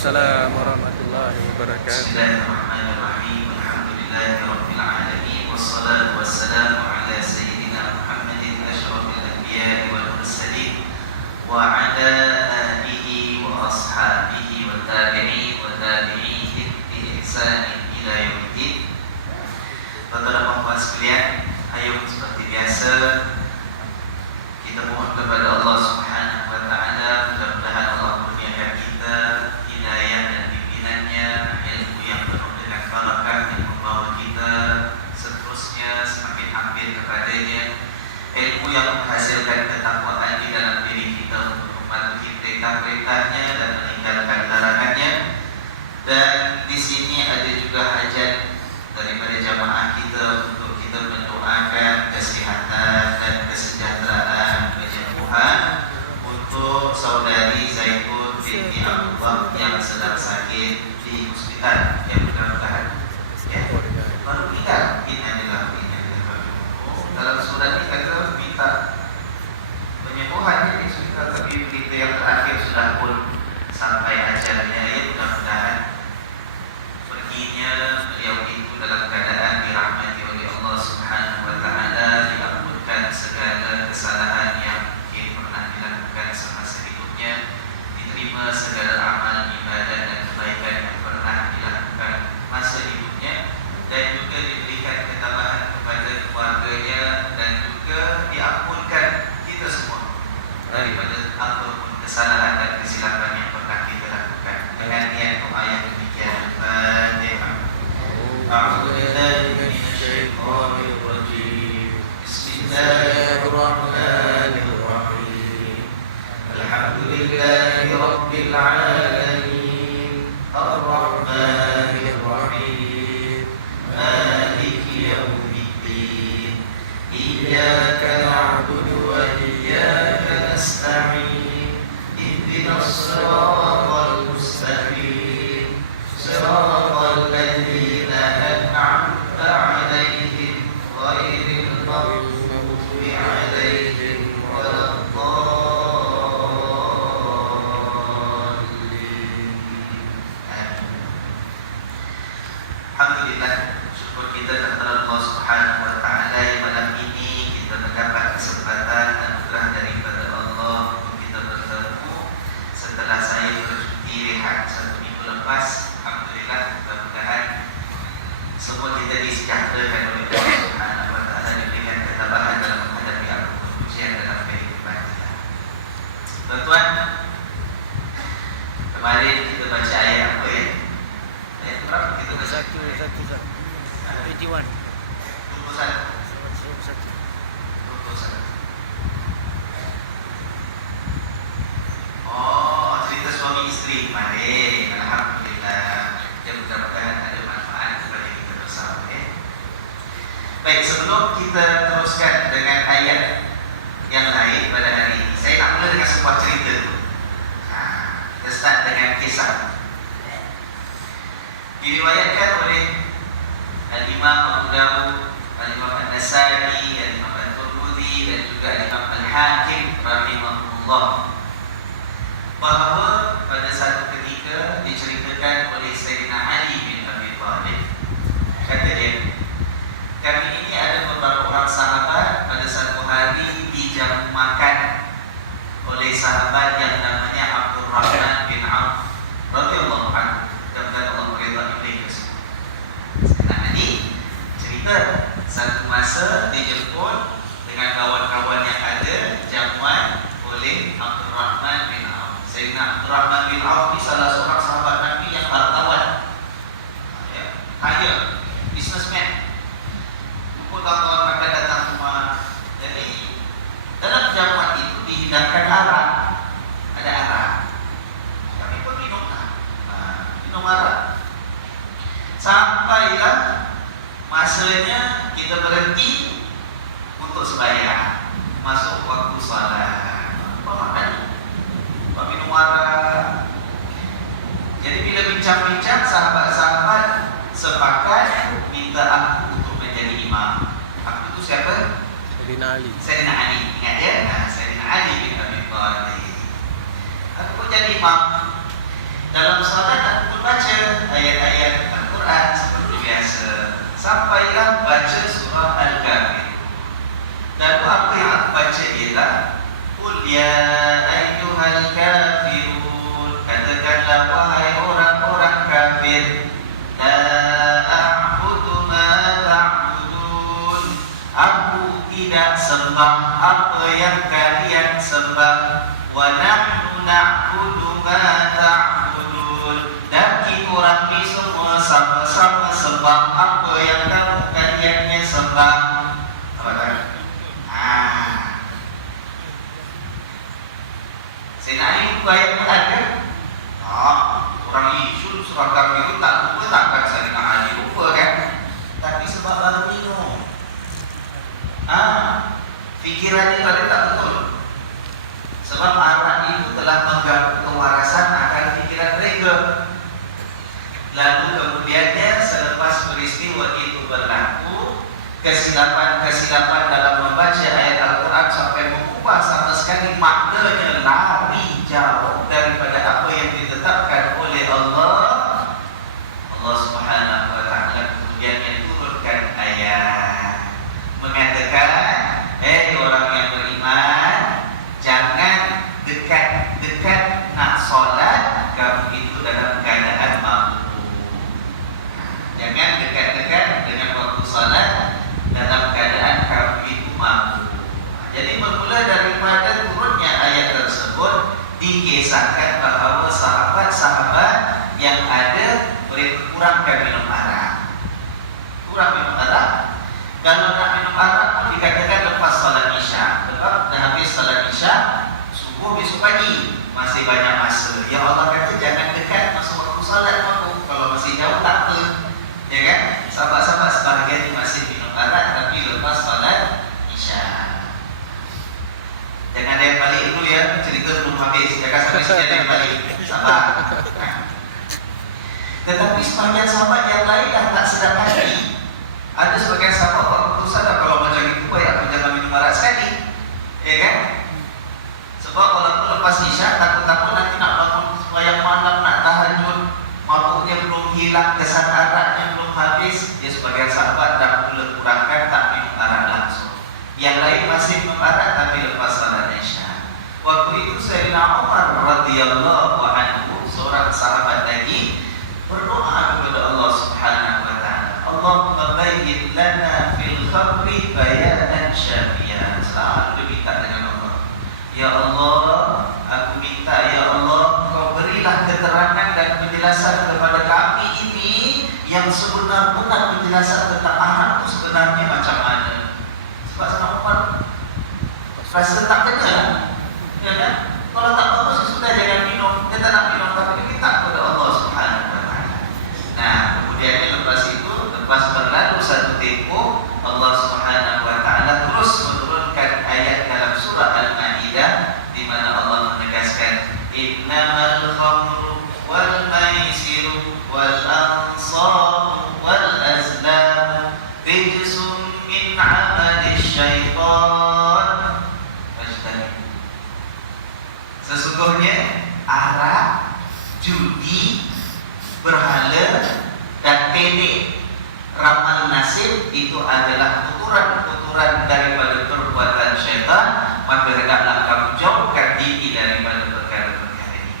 Waalaikumsalam warahmatullahi wabarakatuh. Bismillahirrahmanirrahim. Alhamdulillahirabbil alamin wassalatu wassalamu ala sayyidina Muhammadin asyrafil anbiya'i wal mursalin wa ala alihi wa ashabihi wa tabi'in wa tabi'ihim bi ihsanin ila yaumiddin. Bapak-bapak sekalian, ayo seperti biasa kita mohon kepada Allah Subhanahu wa taala, mudah-mudahan Allah kurniakan kita hidayah dan pimpinannya, ilmu yang penuh dengan barakah yang membawa kita seterusnya semakin hampir kepadanya, ilmu yang menghasilkan ketakwaan di dalam diri kita untuk mematuhi perintah-perintahnya dan meninggalkan larangannya. Dan di sini ada juga hajat daripada jamaah kita untuk kita mendoakan kesihatan dan kesejahteraan penyembuhan untuk saudari Zaitun binti Abdullah yang sedang sakit di hospital. Yang mudah-mudahan baru meninggal. Dalam surat ini kata minta penyembuhan ini sudah, tapi berita yang terakhir sudah pun sampai ajalnya. Ya mudah-mudahan perginya beliau itu dalam keadaan dirahmati oleh Allah Subhanahu wa taala, diampunkan segala kesalahan yang mungkin pernah dilakukan semasa hidupnya, diterima segala amal ibadah dan kebaikan yang pernah dilakukan masa hidupnya, dan juga diberikan ketabahan kepada keluarganya, dan juga diampunkan kita semua daripada apapun kesalahan dan kesilapan yang pernah kita lakukan. Dengan niat doa yang demikian, Fatihah. A'udzu billahi minasyaitonir rajim. Bismillahirrahmanirrahim. Alhamdulillahi rabbil alamin. Ar-Rahmanir Rahim. Maliki yaumiddin. Iyyaka na'budu wa iyyaka nasta'in. Ihdinas siratal mustaqim. Siratal ladzina an'amta 'alaihim ghairil maghdubi 'alaihim waladdallin. Alhamdulillah, syukur kita kepada Allah Subhanahu wa taala yang malam ini kita mendapat kesempatan anugerah daripada Allah untuk kita bertemu setelah saya bercuti rehat 1 minggu lepas. Alhamdulillah, mudah-mudahan semua kita disejahterakan oleh Allah Subhanahu wa taala, diberikan ketabahan dalam menghadapi apapun ujian dalam kehidupan kita. Tuan-tuan, kemarin kita baca ayat apa ya? Ayat berapa kita baca? 21. 21. Oh, cerita suami isteri kemarin. Alhamdulillah. Ya, mudah-mudahan ada manfaat kepada kita bersama ya. Baik, sebelum kita teruskan dengan ayat yang lain pada hari ini, saya nak mula dengan sebuah cerita dulu. Kita start dengan kisah. Diriwayatkan oleh Al-Imam Abu Dawud, Al-Imam An-Nasai, Al-Imam Al-Tirmidzi, dan juga Al-Imam Al-Hakim rahimahullah, bahawa pada satu ketika diceritakan oleh Sayyidina Ali bin Abi Thalib. Kata dia, kami ini ada beberapa orang sahabat pada satu hari dijamu makan oleh sahabat yang namanya Abdul Rahman bin Auf radhiyallahu anhu. Dan Allah meridai beliau semua. Sayyidina Ali cerita satu masa dijemput dengan kawan-kawan yang ada jamuan oleh Abdul Rahman bin Auf. Sayyidina Abdul Rahman bin Auf ni salah seorang sahabat Nabi yang hartawan, ya, kaya, businessman. Kawan-kawan akan datang rumah. Jadi dalam jamuan itu dihidangkan arak. Ada arak. Kami pun minum arak. Sampailah masanya kita berhenti untuk sembahyang, masuk waktu salat. Apa makan? Apa minum arak? Jadi bila bincang-bincang, sahabat-sahabat sepakat minta aku untuk menjadi imam. Aku itu siapa? Sayyidina Ali. Sayyidina Ali. Ingat ya? Sayyidina Ali bin Abi Thalib. Aku pun jadi imam. Dan Dalam salat aku baca ayat-ayat Al-Quran seperti biasa. Sampailah baca surah Al-Kafirun. Dan apa yang aku baca ialah Qul ya ayyuhal kafirun, katakanlah wahai orang-orang kafir, la a'budu ma ta'budun, aku tidak sembah apa yang kalian sembah, wa nahnu na'budu ma ta'budun, dan kita orang ni semua sama-sama sembah apa yang kalian sembah. Apa tak? Senang itu ayat Quran kan? Orang isu surah Kafirun tak lupa takkan saling ahli lupa kan? Tapi sebab baru minum. Fikirannya tadi tak betul. Sebab Arab itu telah mengganggu kewarasan akan fikiran mereka. Lalu kemudiannya selepas peristiwa itu berlaku, kesilapan dalam membaca ayat Al-Quran sampai mengubah sama sekali maknanya, lari jauh daripada apa yang ditetapkan oleh Allah Subhanahu wa ta'ala. Kemudian yang turunkan ayat mengatakan, orang yang beriman, jangan dekat-dekat nak solat kamu itu dalam keadaan mampu. Jangan dekat-dekat dengan waktu solat dalam keadaan kamu itu mampu. Jadi bermula daripada turunnya ayat tersebut, dikisahkan bahawa sahabat-sahabat yang ada kurangkan minum arak. Kurang minum arak. Kalau nak minum arak pun dikatakan lepas salat Isya. Sebab dah habis salat Isya, subuh besok pagi, masih banyak masa. Ya Allah kata jangan dekat masa waktu salat aku. Kalau masih jauh tak apa. Ya kan? Sahabat-sahabat sebahagian masih minum arak tapi lepas salat Isya. Jangan ada yang balik dulu ya, cerita belum habis. Jangan sampai sini ada yang balik. Sabar. Tetapi sebahagian sahabat yang lain dah tak sedap hati. Ada sebagian sahabat buat keputusan dah, kalau macam itu baik aku jangan minum arak sekali. Ya kan? Sebab walaupun lepas Isya, takut-takut nanti nak bangun sembahyang malam, nak tahajud, mabuknya belum hilang, kesan araknya belum habis. Dia sebagian sahabat dah mula kurangkan, tak minum arak langsung. Yang lain masih minum arak tapi lepas salat Isya. Waktu itu Sayyidina Umar radhiyallahu anhu, seorang sahabat lagi, berdoa kepada Allah Subhanahu wa ta'ala, Allahumma bayyin lana fil khamri bayanan syafiyan. Selalu minta dengan Allah, ya Allah, aku minta ya Allah, kau berilah keterangan dan penjelasan kepada kami ini yang sebenar-benar penjelasan tentang arak itu sebenarnya macam mana. Sebab Sayyidina Umar rasa tak kena, ya kan? Kalau tak bagus sudah jangan minum. Dia tak nak minum tapi dia minta kepada Allah Subhanahu wa ta'ala. Nah, kemudiannya lepas itu, lepas berlalu satu tempoh, Allah Subhanahu wa ta'ala terus menurunkan ayat dalam surah Al-Maidah di mana Allah menegaskan, innamal khamru wal maisiru wal ansaru wal azlam rijsun min amali syaitan fajtanib. Sesungguhnya arak, judi, berhala dan pedek, ramal nasib itu adalah tuturan-tuturan daripada perbuatan syaitan. Maka hendaklah kamu jauhkan diri daripada perkara-perkara ini.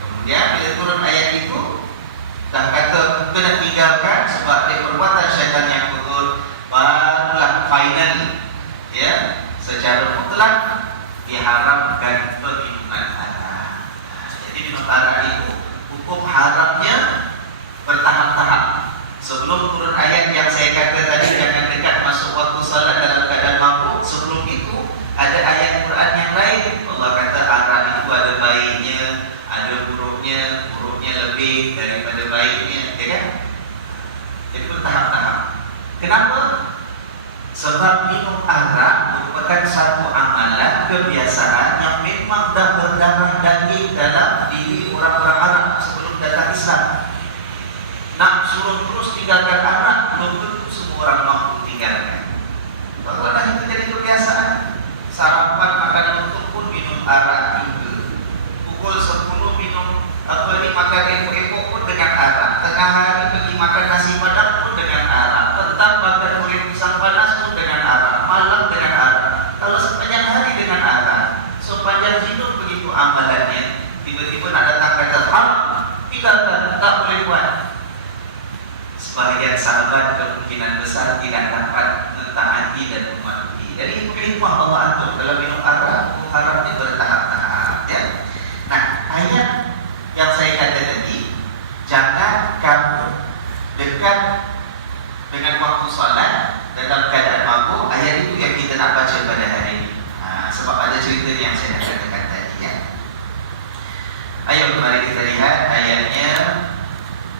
Kemudian bila turun ayat itu, dah kata kena tinggalkan sebab dia perbuatan syaitan yang betul, barulah final, ya, secara mutlak diharamkan minuman arak. Jadi minum arak itu hukum haramnya bertahap-tahap. Sebelum turun ayat yang saya kata tadi, jangan dekat masuk waktu salat dalam keadaan mabuk, sebelum itu ada ayat Quran yang lain. Allah kata arak itu ada baiknya, ada buruknya, buruknya lebih daripada baiknya, ya kan? Jadi bertahap-tahap. Kenapa? Sebab minum arak merupakan satu amalan kebiasaan yang memang dah berdarah daging dalam diri orang-orang Arab sebelum datang Islam. Nak suruh terus tinggalkan arak, belum tentu semua orang mampu tinggalkan. Bagaimana itu jadi kebiasaan? Sarapan makanan untuk pun minum arak juga. Pukul 10 minum makan sepanjang hidup begitu amalannya, tiba-tiba nak datang kata haram, tinggalkan, tak boleh buat. Sebahagian sahabat kemungkinan besar tidak dapat mentaati dan mematuhi. Jadi itu hikmah Allah atur dalam minum arak, haramnya bertahap-tahap. Ya. Nah, ayat yang saya kata tadi, jangan kamu dekat dengan waktu salat dalam keadaan mabuk. Ayat itu yang kita nak baca pada hari ini. Sebab ada cerita yang saya nak katakan tadi. Ya. Ayo mari kita lihat ayatnya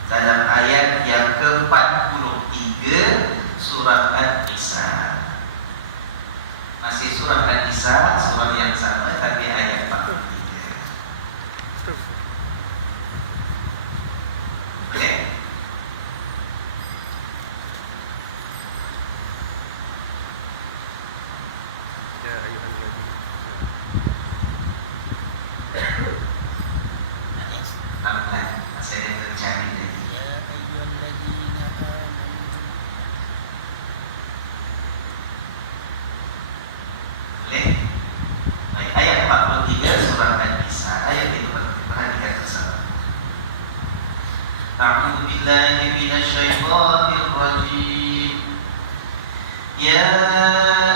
dalam ayat yang ke-43 surah An-Nisa. Masih surah An-Nisa, surah yang sama tapi ayat 43. Oke. Ya ayyuhalladzina Pelan-pelan, masih ada yang terjadi lagi. Boleh? Baik, ayat 43 surah An-Nisa. Ayat itu perhatikan bersama. A'udzu billahi minasyaitonir rajim. Ya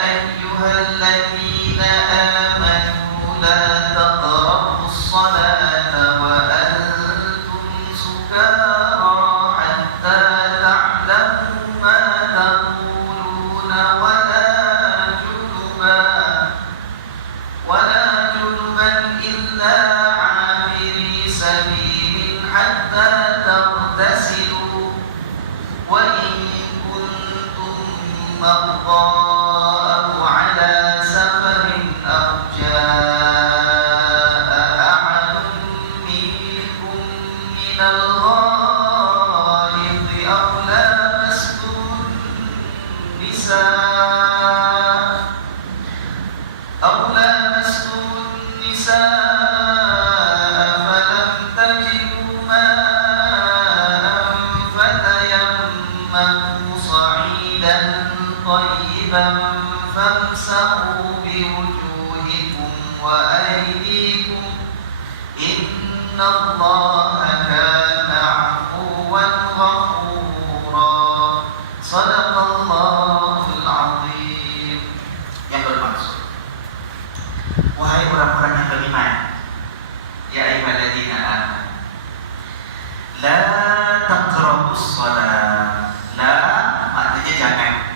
ayyuhalladzina amanu la taqrabus salata wa antum sukara hatta ta'lamu ma taquluna ولا جنبا إلا عابري سبيل حتى تغتسلوا وإن كنتم مرضى أو على سفر أو جاء أحد منكم من الغائط أو لامستم النساء فلم تجدوا ماء فتيمموا صعيدا طيبا فامسحوا بوجوهكم وأيديكم إن الله كان عفوا غفورا صدق الله العظيم. Yang bermaksud, wahai orang-orang yang beriman, ya ayyuhalladzina amanu, la taqrabus shalah. La maknanya jangan.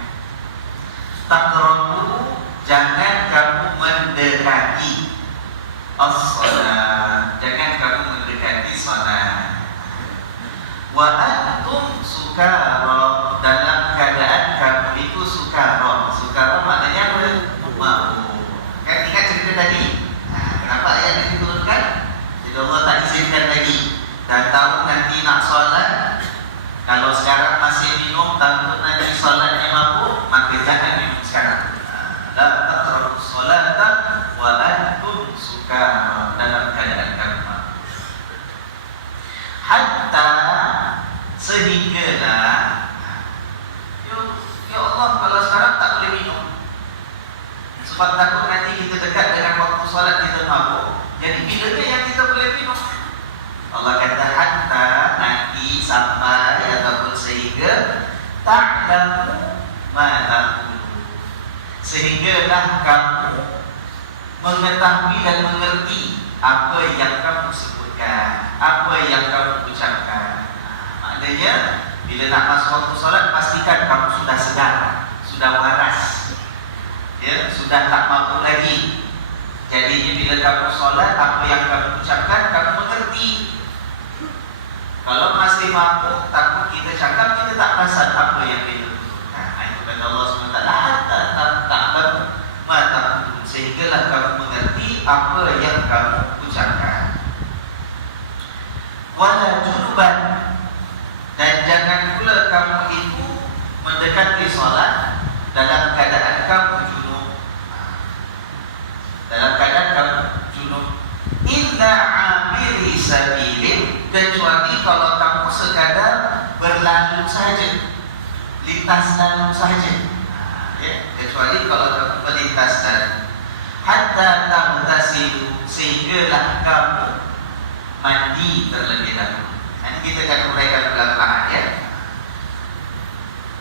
Taqrabu, jangan kamu mendekati as-shalah, jangan kamu mendekati salat. Wa antum sukara, dalam keadaan kamu itu sukara. Sukara maknanya mabuk. Kan ingat cerita tadi. Kenapa ayat ini diturunkan? Jadi Allah tak izinkan lagi. Dan tahu nanti nak solat, kalau sekarang masih minum, takut nanti solatnya mabuk, maka jangan minum sekarang. La taqrabus salata wa antum sukara, dalam keadaan kamu mabuk. Hatta, sehinggalah, ya Allah, kalau sekarang tak boleh minum, sebab takut nanti kita dekat dengan waktu salat kita mabuk. Jadi bilanya yang kita boleh minum? Allah kata hatta, nanti sampai ataupun sehingga ta'lamu ma taqulun, sehinggalah kamu mengetahui dan mengerti apa yang kamu sebutkan, apa yang kamu ucapkan. Maknanya bila nak masuk waktu salat, pastikan kamu sudah sedar, sudah waras, ya, sudah tak mabuk lagi. Jadinya bila kamu solat, apa yang kamu ucapkan, kamu mengerti. Kalau masih mabuk, takut kita cakap, kita tak perasan apa yang kita tuturkan. Itu kata Allah SWT, hatta ta'lamu ma taqulun, sehinggalah kamu mengerti apa yang kamu ucapkan. Wala junuban, dan jangan pula kamu itu mendekati solat dalam keadaan kamu junub. Dalam keadaan kamu junub, illa abiri sabilin, kecuali kalau kamu sekadar berlalu saja, lintas lalu saja. Ya, kecuali kalau kamu melintas lalu. hatta tamtasilu, sehinggalah kamu mandi terlebih dahulu. Nanti kita akan uraikan belakang ya.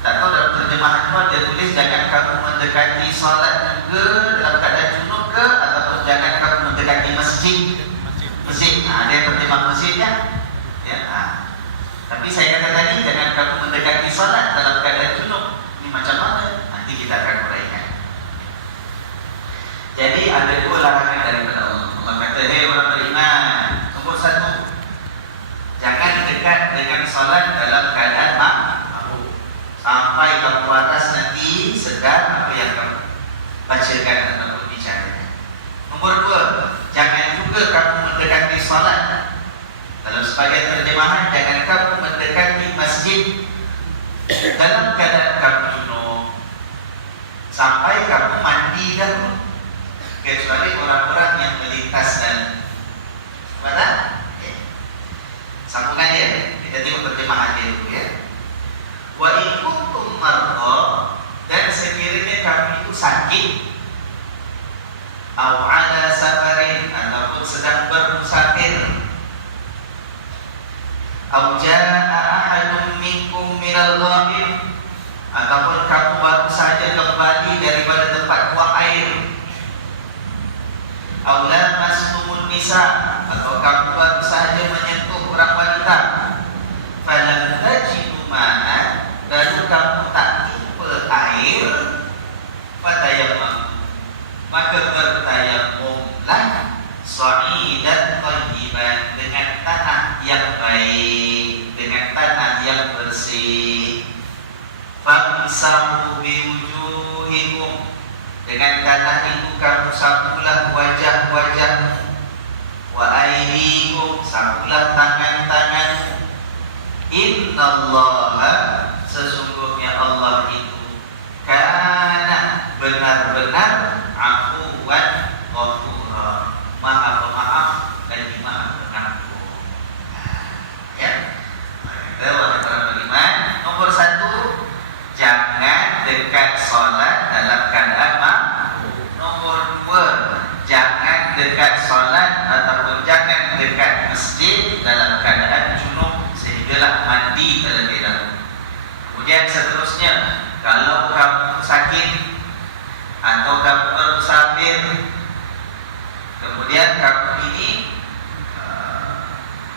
Tak tahu dalam terjemahan itu dia tulis jangan kamu mendekati salat juga dalam keadaan junub ke, ataupun jangan kamu mendekati masjid. Masjid, ada yang terjemah masjidnya. Ya, tapi saya kata tadi jangan kamu mendekati salat dalam keadaan junub. Ini macam mana? Nanti kita akan uraikan. Jadi ada dua larangan daripada Allah. Allah kata, hei orang beriman, nomor satu, jangan dekat dengan salat dalam keadaan mabuk. Sampai kamu waras nanti sedar apa yang kamu bacakan ataupun bicarakan. Nomor dua, jangan juga kamu mendekati salat. Dalam sebagian terjemahan, jangan kamu mendekati masjid dalam keadaan kamu junub sampai kamu mandi dahulu, kecuali orang-orang yang melintas dan mana? Sambungan dia, kita tengok terjemahan dia dulu ya. Wa in kuntum marda, dan sekiranya kamu itu sakit, au ala safarin, ataupun sedang bermusafir, au jaa ahadun minkum minal ghaib, ataupun kamu baru saja kembali daripada tempat buang air, au lamastumun nisa, atau kamu baru saja menyentuh orang wanita, falam tajidu ma'an, lalu kamu tak timpa air, fatayammam, maka bertayamumlah sa'idan thayyiban, dengan tanah yang baik, dengan tanah yang bersih. Famsahu biwujuhikum, dengan tanah itu kamu sapulah wajah-wajahmu, wa aydikum, sapulah tangan-tanganmu. Innallaha, sesungguhnya Allah itu kana, benar-benar afuwan ghafura, maha pemaaf dan maha pengampun. Ya, kita wahai para beriman, nomor satu, jangan dekat solat dalam keadaan mabuk. Nomor dua, jangan dekat solat ataupun jangan dekat masjid dalam keadaan junub, sehinggalah mandi terlebih dahulu. Kemudian seterusnya, kalau kamu sakit atau kamu bermusafir, kemudian kamu ini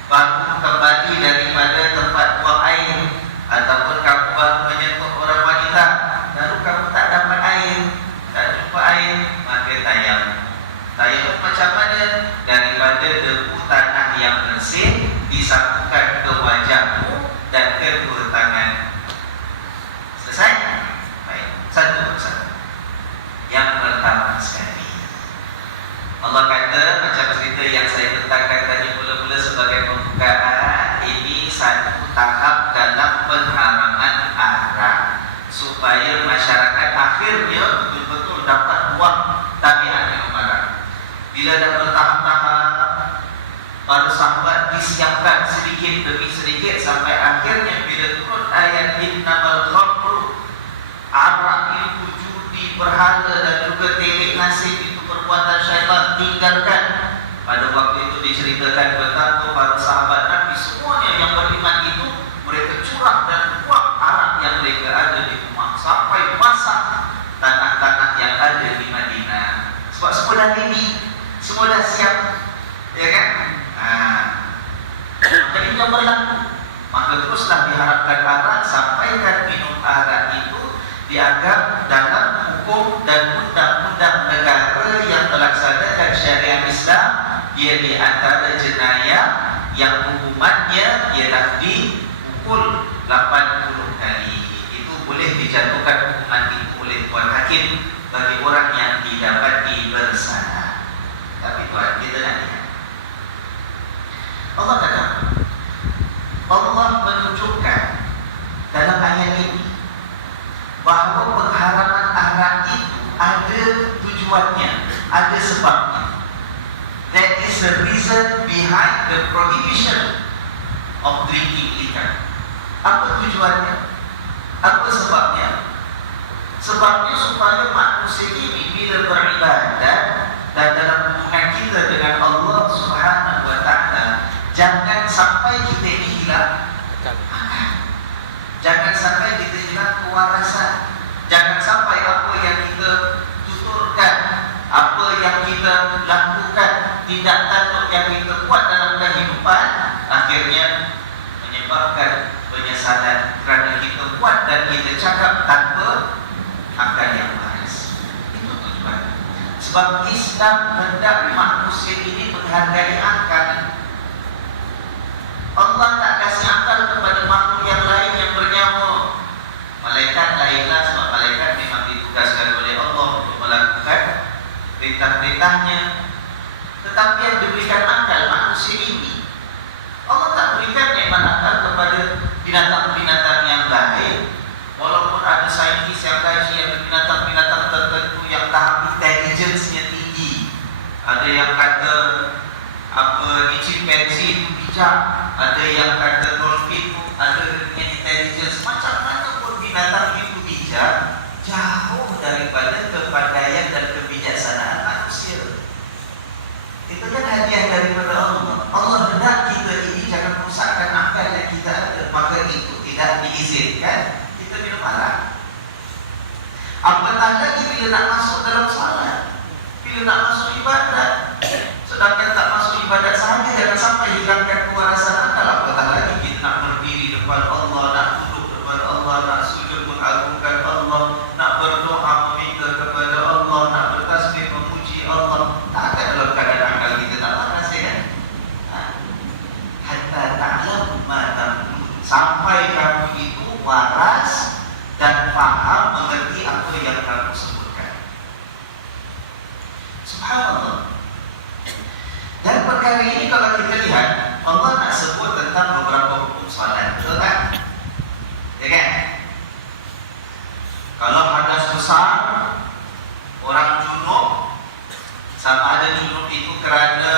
baru kembali daripada tempat buang air, ataupun kamu baru menyentuh orang wanita, lalu kamu tak dapat air, tak jumpa air, maka tayamum. Tayamum macam mana? Daripada debu tanah yang bersih disapukan ke wajahmu dan kedua tangan. Selesai? Baik, satu persatu. Yang pertama sekali, Allah kata, macam cerita yang saya letakkan tadi mula-mula sebagai pembukaan, ini satu tahap dalam pengharaman arak, supaya masyarakat akhirnya betul-betul dapat buat tabiat yang barat. Bila dah bertahap-tahap, para sahabat disiapkan sedikit demi sedikit, sampai akhirnya bila turun ayat innamal khamru, arak itu, judi, berhala dan juga telik nasib itu perbuatan syaitan, tinggalkan. Pada waktu itu diceritakan betapa para sahabat Nabi semuanya yang beriman itu, mereka curah dan buang arak yang mereka ada di rumah, sampai masak tanah-tanah yang ada di Madinah. Sebab semua dah ready, semua dah siap, ya kan? Jadi yang berlaku, maka teruslah diharapkan arak, sampaikan minum arak itu dianggap dalam hukum dan undang-undang negara yang melaksanakan syariat Islam, ia di antara jenayah yang hukumannya ialah dipukul 80 kali. Itu boleh dijatuhkan hukuman itu oleh tuan hakim bagi orang yang didapati bersalah. Tapi tuan, kita nak lihat, Allah kata, Allah menunjukkan dalam ayat ini bahawa pengharaman arak itu ada tujuannya, ada sebabnya. That is the reason behind the prohibition of drinking liquor. Apa tujuannya? Apa sebabnya? Sebabnya supaya manusia ini bila beribadat dan dalam hubungan kita dengan Allah Subhanahu wa taala, jangan sampai kita ini hilang akal. Jangan sampai kita hilang kewarasan. Jangan sampai apa yang kita tuturkan, apa yang kita lakukan, tindak tanduk yang kita buat dalam kehidupan akhirnya menyebabkan penyesalan kerana kita buat dan kita cakap tanpa akal yang waras. Itu tujuan. Sebab Islam hendak manusia ini menghargai akal. Allah tak kasih akal kepada makhluk yang lain yang bernyawa. Malaikat lainlah, sebab malaikat memang ditugaskan oleh Allah untuk melakukan perintah-perintahnya. Tetapi yang diberikan akal manusia ini, Allah tak berikan nikmat akal kepada binatang-binatang yang lain. Walaupun ada saintis yang kaji yang binatang-binatang tertentu yang tahap intelligence-nya tinggi. Ada yang kata chimpanzee itu bijak, ada yang kata dolphin itu ada intelligence. Macam-macam pun binatang itu bijak, jauh daripada kepandaian dan kebijaksanaan manusia. Itu kan hadiah daripada Allah. Allah hendak kita ini jangan rusakkan akal yang kita ada, maka itu tidak diizinkan kita minum arak. Apatah lagi bila nak masuk dalam salat, bila nak masuk ibadat. Sedangkan tak masuk ibadat sahaja, jangan sampai hilangkan kewarasan akal. Apatah lagi kita nak berdiri depan Allah, nak duduk depan Allah, nak sujud mengagungkan Allah, nak berdoa meminta kepada Allah, nak bertasbih memuji Allah. Tak akan dalam keadaan akal kita tak waras, ya kan? Hatta ta'lam ma taqulun, sampai kamu itu waras dan faham mengerti apa yang kamu sebutkan. Subhanallah. Dan perkara ini kalau kita lihat, Allah nak sebut tentang beberapa hukum salat, betul tak? Ya kan? Kalau hadas besar, orang junub, sama ada junub itu kerana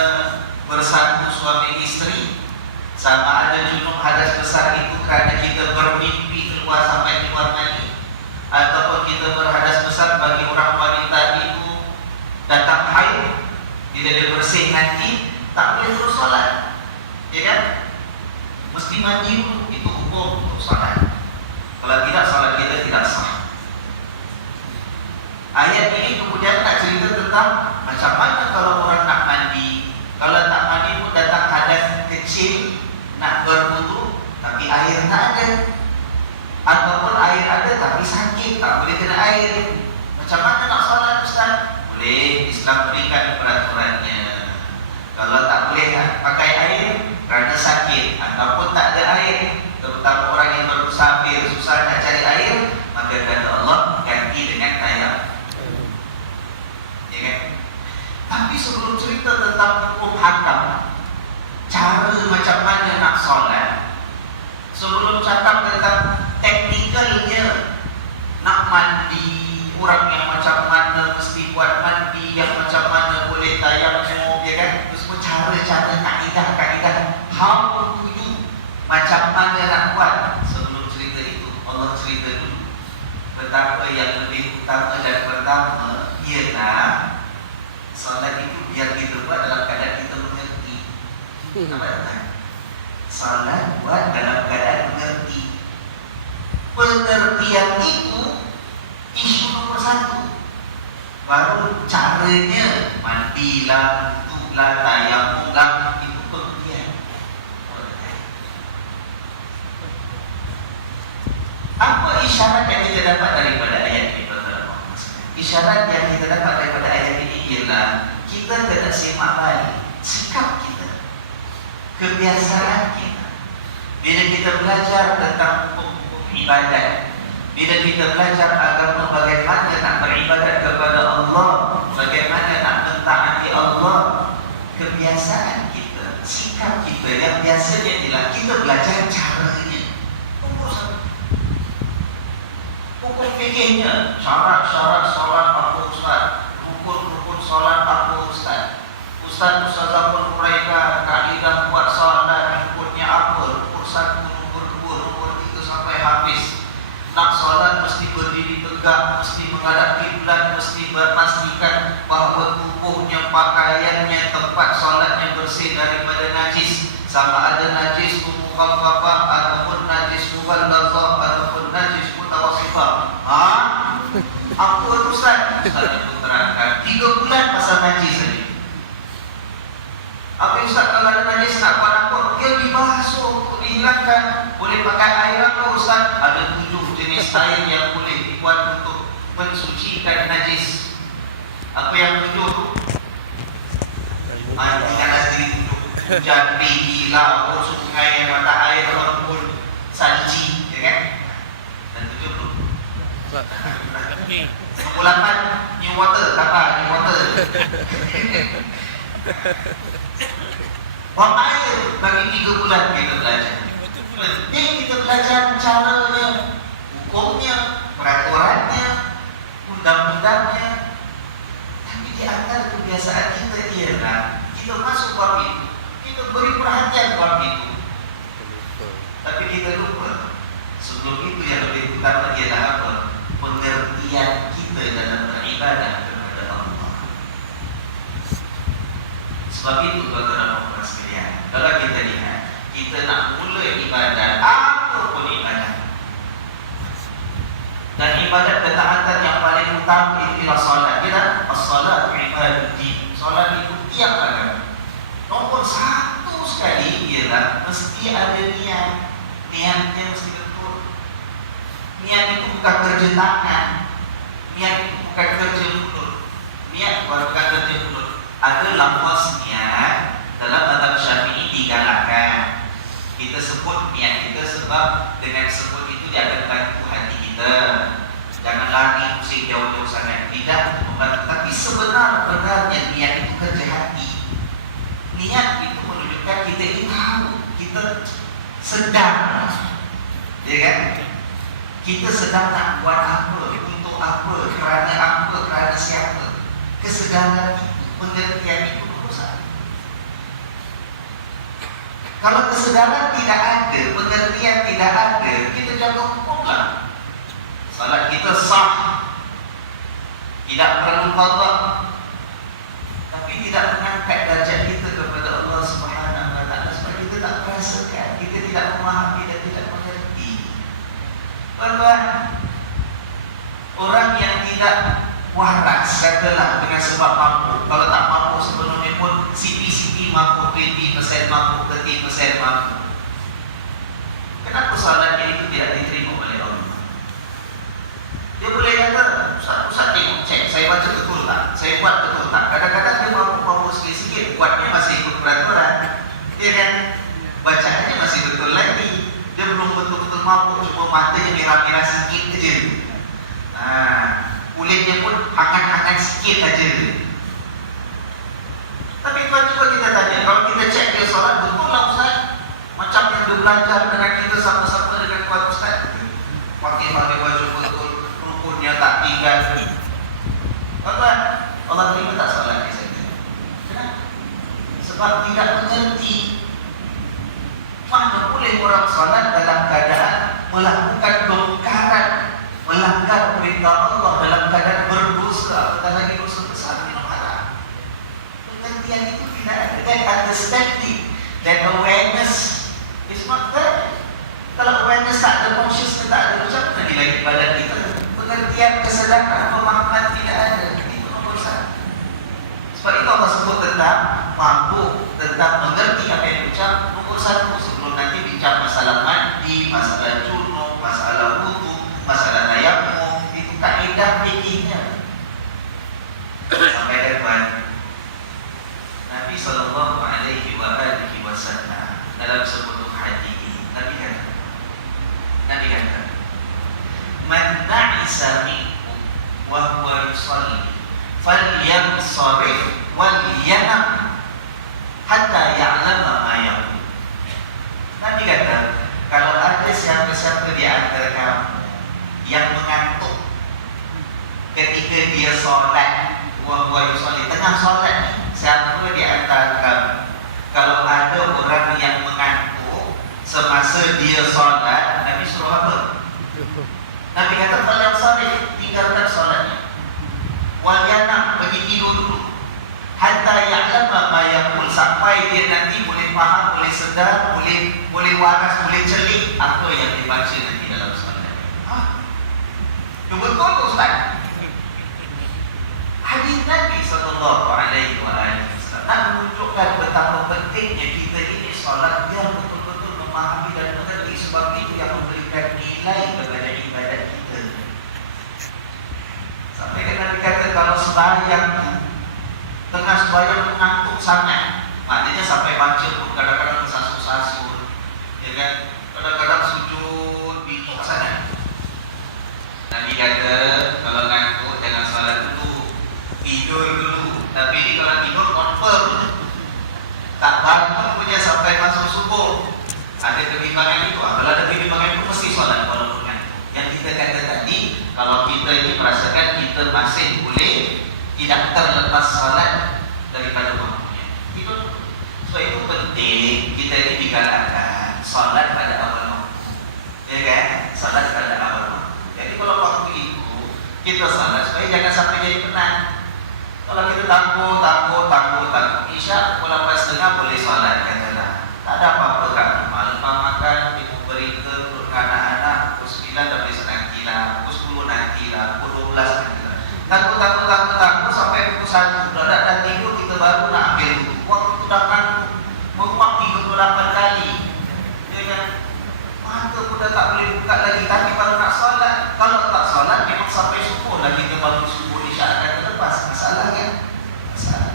bersatu suami isteri, sama ada junub hadas besar itu kerana kita bermimpi keluar sampai keluar mani, ataupun kita berhadas besar bagi orang wanita itu datang haid, bila dia bersih nanti tak boleh terus solat, ya kan? Mesti mandi dulu, itu hukum untuk solat. Kalau tidak, solat kita tidak sah. Ayat ini kemudian nak cerita tentang macam mana kalau orang nak mandi. Kalau tak mandi pun datang hadas kecil, nak berwudu tapi air tak ada, ataupun air ada tapi sakit, tak boleh kena air. Macam mana nak solat, Ustaz? Boleh, Islam berikan peraturannya. Kalau tak boleh pakai air kerana sakit ataupun tak ada air, terutama orang yang bermusafir susah nak cari air, maka kata Allah ganti dengan tayamum. Ya kan? Tapi sebelum cerita tentang hukum hakam, cara macam mana nak solat, sebelum cakap tentang teknikalnya nak mandi, orang yang macam mana mesti buat mandi, yang macam mana boleh tayamum, ya kan? Itu semua cara-cara, kaedah-kaedah, how to do, macam mana nak buat. Sebelum cerita itu, Allah cerita dulu betapa yang lebih utama dan pertama ialah solat itu biar kita buat dalam keadaan kita mengerti. Apa tak? Solat buat dalam keadaan mengerti. Pengertian itu isu nomor satu. Baru caranya mandilah, wuduklah, tayamumlah, itu pengertian. Apa isyarat yang kita dapat daripada ayat ini? Isyarat yang kita dapat daripada ayat ini ialah kita kena semak balik sikap kita, kebiasaan kita. Bila kita belajar tentang hukum ibadat, bila kita belajar agama, bagaimana nak beribadat kepada Allah, bagaimana nak mentaati Allah, kebiasaan kita, sikap kita yang biasanya ialah kita belajar caranya. Hukum fikihnya, syarat-syarat solat apa Ustaz, rukun-rukun solat apa Ustaz, Ustaz pun mereka kaidah buat solat, rukunnya apa, rukun 1, rukun 2, rukun 3 sampai habis. Nak solat mesti berdiri tegak, tegak, mesti menghadap kiblat, mesti memastikan bahawa tubuhnya, pakaiannya, tempat solatnya bersih daripada najis, sama ada najis mukhaffafah ataupun najis mughalladhah ataupun najis mutawassithah. Apa tu Ustaz? Ustaz pun terangkan 3 bulan pasal najis tadi. Apa Ustaz, kalau ada najis nak buat apa? Dia dibasuh untuk dihilangkan. Boleh pakai air apa Ustaz? Ada 7 jenis air yang boleh dibuat untuk mensucikan najis. Apa yang 7 tu? Tinggal sendiri duduk. Hujan, tinggi, laut, sungai, mata air, embun, salji, ya kan? Dan 7 tu. Kepulauan new water, apa? New water. Buang air bagi 3 bulan kita belajar. Penting kita belajar caranya, hukumnya, peraturannya, undang-undangnya. Tapi di antara kebiasaan kita ialah kita masuk bab itu, kita beri perhatian bab itu, tapi kita lupa sebelum itu yang lebih utama ialah apa? Pengertian kita dalam beribadah kepada Allah. Sebab itu tuan-tuan sekalian, kalau kita lihat, kita nak mula ibadat, apapun ibadat, dan ibadat ketaatan yang paling utama ialah solat. Ialah as-salat ibadati. Solat itu tiap agama. Nombor 1 sekali ialah mesti ada niat. Niatnya mesti betul. Niat itu bukan kerja tangan. Niat itu bukan kerja mulut. Niat bukan kerja mulut. Ada lafaz niat dalam mazhab Syafi'i digalakkan. Kita sebut niat kita sebab dengan sebut itu dia akan bantu hati kita. Jangan lari pusing jauh-jauh sangat. Tidak membantu. Tapi sebenar-benarnya niat itu kerja hati. Niat itu menunjukkan kita ini tahu, kita sedang, ya kan? Kita sedang nak buat apa, untuk apa, kerana siapa. Kesedaran itu, pengertian itu berusaha. Kalau kesedaran tidak ada, pengertian tidak ada, kita jaga hukumlah. Salat kita sah, tidak perlu qada, tapi tidak mengangkat darjat kita kepada Allah Subhanahu wa taala sebab kita tak merasakan, kita tidak memahami dan tidak mengerti. Tuan-tuan, orang yang tidak waras katalah dengan sebab mampu, kalau tak mampu sebelumnya pun CP mampu, 20% mampu, 30% mampu. Kenapa solatnya itu tidak diterima oleh Allah? Dia boleh kata, Ustaz tengok, cek, saya baca betul tak? Saya buat betul tak? Kadang-kadang dia mampu sikit-sikit, buatnya masih ikut peraturan. Dia kan, bacaannya masih betul lagi. Dia belum betul-betul mampu, cuma matanya merah-merah sikit saja. Kulitnya pun hangat-hangat sikit saja. Tapi tuan cuba kita tanya, kalau kita cek dia solat, betul lah Ustaz? Macam yang dia belajar dengan kita sama-sama dengan kuat Ustaz. Pakai baju betul, rukunnya tak tinggal. Tuan-tuan, Allah terima tak solat di sana? Kenapa? Sebab tidak mengerti. Mana boleh orang solat dalam keadaan melakukan kemungkaran, melanggar perintah Allah dalam keadaan berdosa, apatah lagi dosa besar, minum haram. Pengertian itu tidak ada. That understanding, that awareness is not there. Kalau awareness tak ada, consciousness tak ada, macam mana nilai ibadat kita? Pengertian, kesedaran, pemahaman tidak ada. Itu nomor 1. Sebab itu Allah sebut tentang mampu, tentang mengerti apa yang diucap. Nomor 1 sebelum nanti bincang masalah mandi, masalah junub, masalah wudu, masalah tayammum, itu kaedah fikihnya. Sampai depan Nabi sallallahu alaihi wasallam dalam sebuah hadis Nabi kata, "Man na'isa minkum wa huwa yusalli falyansarif wal yanam hatta ya'lama ma yaqul." Nabi kata, kalau ada siapa-siapa di antara kamu yang mengantuk ketika dia solat, wa huwa yusalli, tengah solat, siapa di antara kamu, kalau ada orang yang mengantuk semasa dia solat, Nabi suruh apa? Nabi kata, "Falyansarif," tinggalkan solatnya. Wal yanam, pergi tidur dulu. Hatta ya'lama ma yaqul, sampai dia nanti boleh faham, boleh sedar, boleh waras, boleh celik apa yang dibaca nanti dalam solat. Itu betul ke Ustaz? Hadis Nabi sallallahu alaihi wasallam nak menunjukkan betapa pentingnya kita ini solat biar betul-betul memahami dan mengerti, sebab itu yang memberikan nilai kepada ibadat kita. Sampai kan Nabi kata kalau sembahyang tengah sembahyang mengantuk sangat, maknanya sampai baca pun kadang-kadang tersasul-sasul, ya kan? Kadang-kadang sujud bingung sangat. Nabi kata kalau ngantuk jangan solat dulu, tidur dulu. Tapi ini kalau tidur confirm tak bangun punya sampai masuk subuh. Ada kebimbangan itu. Kalau ada kebimbangan itu mesti solat walaupun ngantuk. Yang kita kata tadi, kalau kita ini merasakan kita masih boleh tidak terlepas solat daripada waktunya. Itu sebab itu penting kita ini digalakkan solat pada awal waktu. Ya kan? Solat pada awal waktu. Jadi kalau waktu itu kita solat supaya jangan sampai jadi penat. Kalau kita takut, Isya pukul 8.30 boleh solat, katalah. Tak ada apa-apa kan? Malam makan, ibu beri ke anak-anak, pukul 9 dah boleh nantilah, pukul 10 nantilah, pukul 12 nantilah. Takut sampai pukul 1 dah tidur, kita baru nak ambil dulu. Waktu itu dah kan menguap 38 kali. Ya kan? Mata pun dah tak boleh buka lagi. Tapi kalau nak solat, kalau tak solat memang sampai subuh lah kita baru subuh Isya akan terlepas. Masalah kan? Masalah.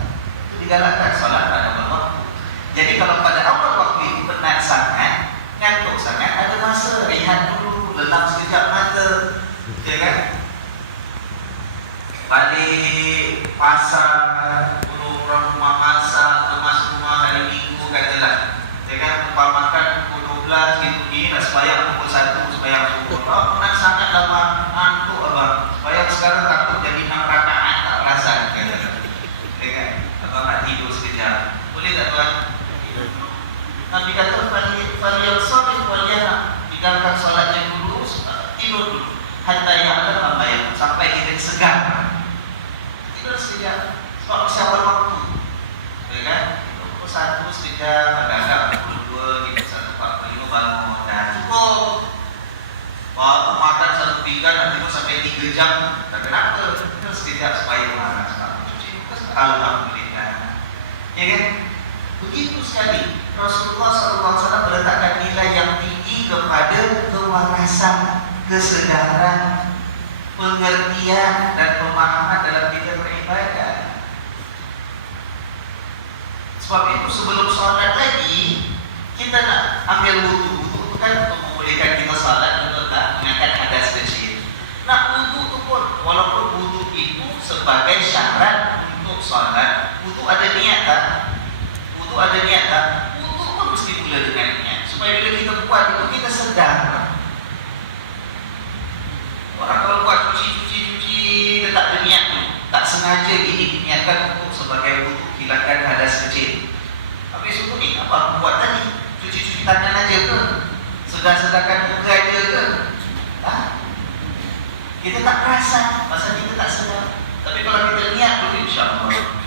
Itu digalakkan solat pada awal waktu. Jadi kalau pada awal waktu itu penat sangat, ngantuk sangat, ada masa rehat dulu, letak sekejap mata, ya kan? Balik pasar, orang rumah masak, kemas rumah hari Minggu, katalah, ya kan? Lepas makan pukul 12, gitu ni, nak sembahyang pukul 1, sembahyang subuh. Oh, penat sangat lama, ngantuk abang. Sembahyang sekarang takut jadi 6 rakaat, tak rasa, katalah. Ya kan? Abang nak tidur sekejap. Boleh tak tuan? Nabi kata faliyal sabit wal yana, tinggalkan solatnya dulu, tidur dulu. Hatta ya'lam ma yaqul, sampai kita segar. Tidur sekejap. Sebab masih awal waktu. Ya kan? Pukul 1 sekejap, agak-agak pukul 2 gitu, 1.45 bangun. Dah cukup. Baru makan 1 pinggan, nanti tidur sampai 3 jam. Tak kenapa? Tidur sekejap supaya makan sebab cuci muka. Alhamdulillah. Ya kan? Begitu sekali Rasulullah SAW meletakkan nilai yang tinggi kepada kewarasan, kesedaran, pengertian dan pemahaman dalam kita beribadah. Sebab itu sebelum sholat lagi kita nak ambil wudu. Wudu itu kan untuk memulihkan kita sholat, untuk tak mengangkat hadas kecil. Nak wudu itu pun, walaupun wudu itu sebagai syarat untuk sholat, wudu ada niat tak? Wudu ada niat tak? Wudu pun mesti mula dengan niat, supaya bila kita buat itu kita sedar. Orang kalau buat cuci dia tak ada niat, tak sengaja ini diniatkan untuk sebagai wudu, hilangkan hadas kecil. Tapi sungguh ni apa buat tadi? Cuci tangan aja ke? Sedar-sedarkan muka aja ke? Kita tak rasa, pasal kita tak sedar. Tapi kalau kita niat dulu, insya-Allah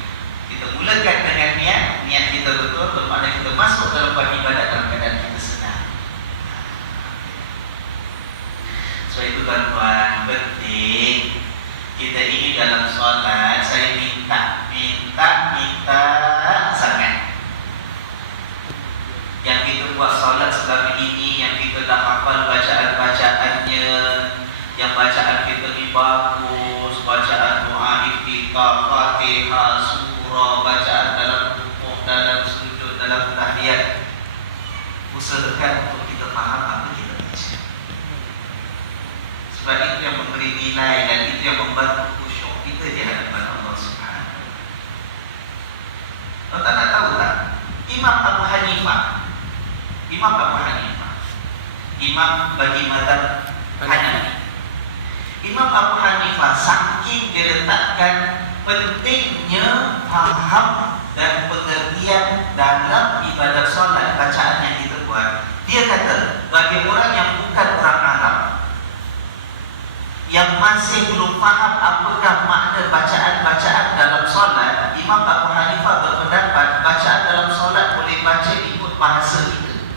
kita mulakan dengan niat kita betul, bermakna kita masuk dalam ibadat dalam keadaan kita senang. Sebab itu tuan-tuan, penting kita ini dalam solat, saya minta sangat. Yang kita buat solat selama ini, yang kita dah hafal bacaan-bacaannya, yang bacaan kita ni bagus, bacaan doa iftitah, Fatihah, surah, bacaan dalam rukuk, dalam sujud, dalam tahiyat. Usahakan untuk kita faham apa kita baca. Sebab itu yang memberi nilai dan itu yang membantu khusyuk kita di hadapan Allah Subhanahu. Tuan nak tahu tak? Imam Abu Hanifah, imam bagi mazhab Hanafi. Imam Abu Hanifah saking diletakkan pentingnya faham dan pengertian dalam ibadat solat, bacaan yang kita buat. Dia kata bagi orang yang bukan orang Arab, yang masih belum faham apakah makna bacaan-bacaan dalam solat, Imam Abu Hanifah berpendapat bacaan dalam solat boleh baca ikut bahasa kita.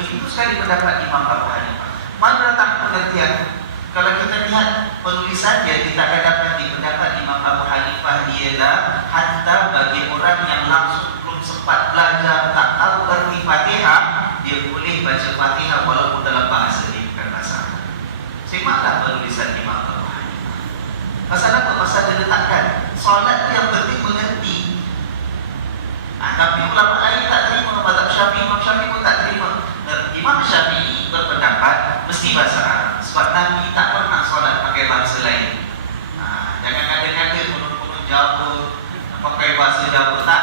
Begitu sekali pendapat Imam Abu Hanifah. Mana datang pengertian? Kalau kita lihat penulisan dia, kita akan dapat di pendapat Imam Abu Hanifah ialah hatta bagi orang yang langsung belum sempat belajar, tak tahu erti Fatihah, dia boleh baca Fatihah walaupun dalam bahasa dia bukan bahasa Arab. Simaklah penulisan Imam Abu Hanifah. Pasal apa? Pasal dia letakkan solat tu yang penting mengerti. Tapi ulama lain tak terima, mazhab Syafi'i, Imam Syafi'i pun tak terima. Imam Syafi'i berpendapat mesti bahasa Arab. Sebab Nabi tak pernah solat pakai bahasa lain. Jangan kata-kata punun-punun Jawa pakai bahasa Jawa, tak.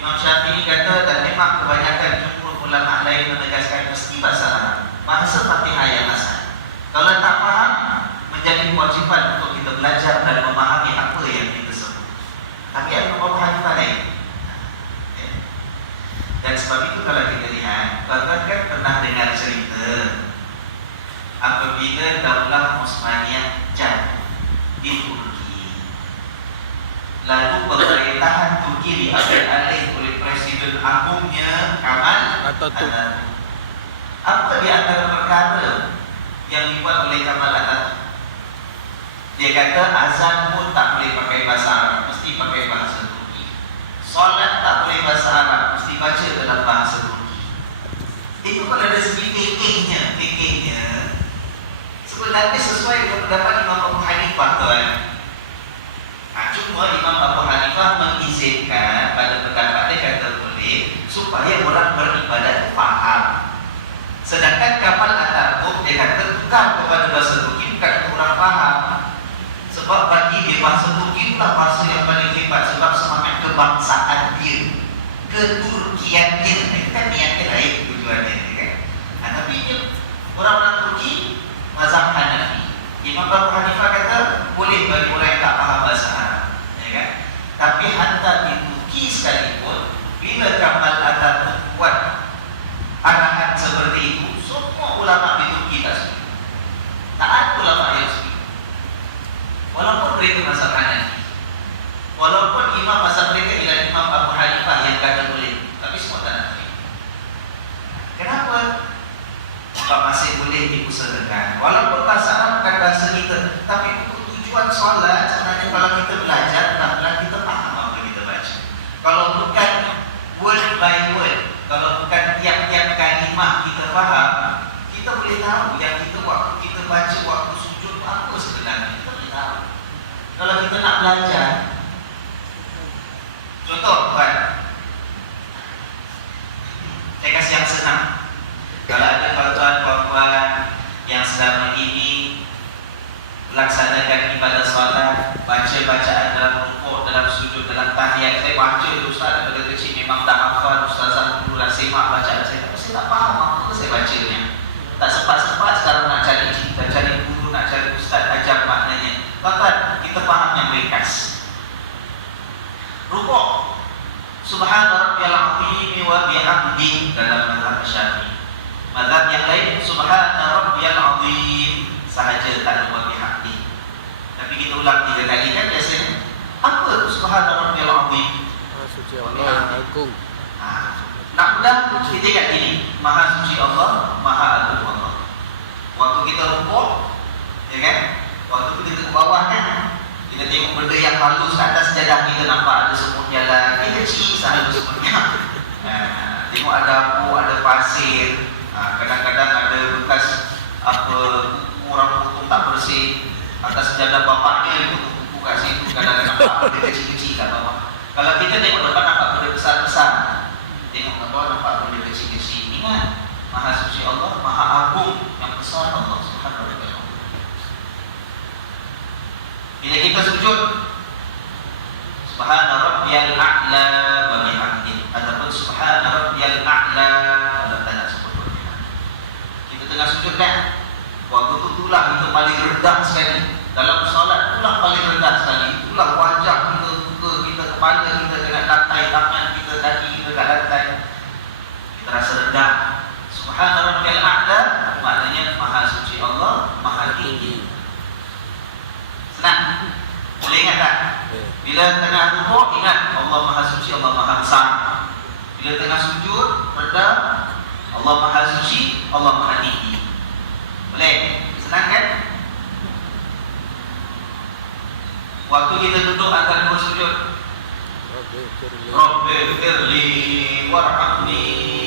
Imam Syafi'i kata, dan memang kebanyakan jumhur ulama lain menegaskan mesti bahasa Arab. Bahasa Fatihah yang asal. Kalau tak faham, menjadi kewajipan untuk kita belajar dan memahami apa yang kita sebut. Tapi Imam Abu Hanifah lain. Dan sebab itu kalau kita lihat, bahkan kan pernah dengar cerita apabila Daulah Utsmaniyah jatuh di Turki, lalu pemerintahan Turki diambil alih oleh Presiden Agungnya Kemal Atatürk. Apa di antara perkara yang dibuat oleh Kemal Atatürk? Dia kata azan pun tak boleh pakai bahasa Arab, mesti pakai bahasa Turki. Solat tak boleh bahasa Arab, mesti baca dalam bahasa Turki. Itu kalau dari segi fikihnya sebenarnya sesuai dengan pendapat Imam Abu Hanifah, tuan. Cuma Imam Abu Hanifah mengizinkan pada pendapat dia, kata boleh supaya orang beribadat faham. Sedangkan Kemal Atatürk dia kata bukan kepada bahasa Turki, bukan untuk orang faham. Sebab bagi dia bahasa Turki itulah bahasa yang paling hebat, sebab semangat kebangsaan dia, keturkiannya. Itu kan niatnya lain, tujuannya kan. Tapi dia orang-orang Turki mazhab Hanafi. Imam Abu Hanifah kata boleh bagi orang yang tak faham bahasa Arab, ya kan? Tapi hatta di Turki sekalipun, bila Kemal Atatürk buat arahan seperti itu, semua ulama di Turki tak setuju. Tak ada ulama yang setuju. Walaupun mereka mazhab Hanafi, walaupun imam mazhab mereka ialah Imam Abu Hanifah yang kata boleh, tapi semua tak nak terima. Kenapa? Sebab masih boleh diusahakan. Walaupun bahasa Arab bukan bahasa kita, tapi untuk tujuan solat sebenarnya kalau kita belajar, benar-benar kita faham apa kita baca. Kalau bukan word by word, kalau bukan tiap-tiap kalimah kita faham, kita boleh tahu yang kita waktu kita baca waktu sujud apa sebenarnya. Kita boleh tahu. Kalau kita nak belajar, contoh kan, saya kasih yang senang. Kalau ada tuan-tuan yang selama ini melaksanakan ibadah solat, baca bacaan dalam rukuk, dalam sujud, dalam tahiyat, saya baca tu Ustaz daripada kecil memang tak hafal, Ustazah dulu dah semak bacaan saya, tapi saya tak faham apa saya bacanya. Tak sempat-sempat sekarang nak cari cerita, cari guru, nak cari Ustaz ajar maknanya. Tuan-tuan, kita faham yang ringkas. Rukuk, Subhana rabbiyal azim wa bihamdihi dalam mazhab Syafi'i. Mazhab yang lain Subhana rabbiyal azim sahaja, tak ada wa bihamdihi. Tapi kita ulang 3 kali kan biasanya. Apa itu Subhana rabbiyal azim? Suci Allah yang agung. Nak mudah kita ingat ini, Maha suci Allah, Maha agung Allah. Waktu kita rukuk, ya kan? Waktu kita ke bawah kan, kita tengok benda yang halus kat atas sejadah, kita nampak ada semut jalan, kita kecil sahaja semutnya. Tengok ada abu, ada pasir, kadang-kadang ada bekas apa orang potong tak bersih atas sejadah bapaknya, itu kuku kat situ, kadang-kadang nampak benda kecil-kecil kat bawah. Kalau kita tengok depan nampak benda besar-besar, tengok kat bawah nampak benda kecil-kecil. Ingat, Maha suci Allah, Maha agung, yang besar Allah Subhanahu wa ta'ala. Bila kita sujud, Subhana rabbiyal a'la wa bihamdihi, ataupun Subhana rabbiyal a'la dalam tanda sebut wa bihamdihi. Kita tengah sujud kan, waktu itu tulang kita paling rendah sekali. Dalam solat tulang paling rendah sekali. Itulah wajah kita, muka kita, kepala kita dekat lantai, tangan kita, kaki kita dekat lantai. Kita rasa rendah. Subhana rabbiyal a'la maknanya Maha suci Allah, Maha tinggi ingat Allah Maha Suci, Allah Maha Besar. Bila tengah sujud, redam, Allah Maha Suci, Allah Maha Tinggi. Boleh? Senang kan? Waktu kita duduk antara dua sujud, Rabbi firli warhamni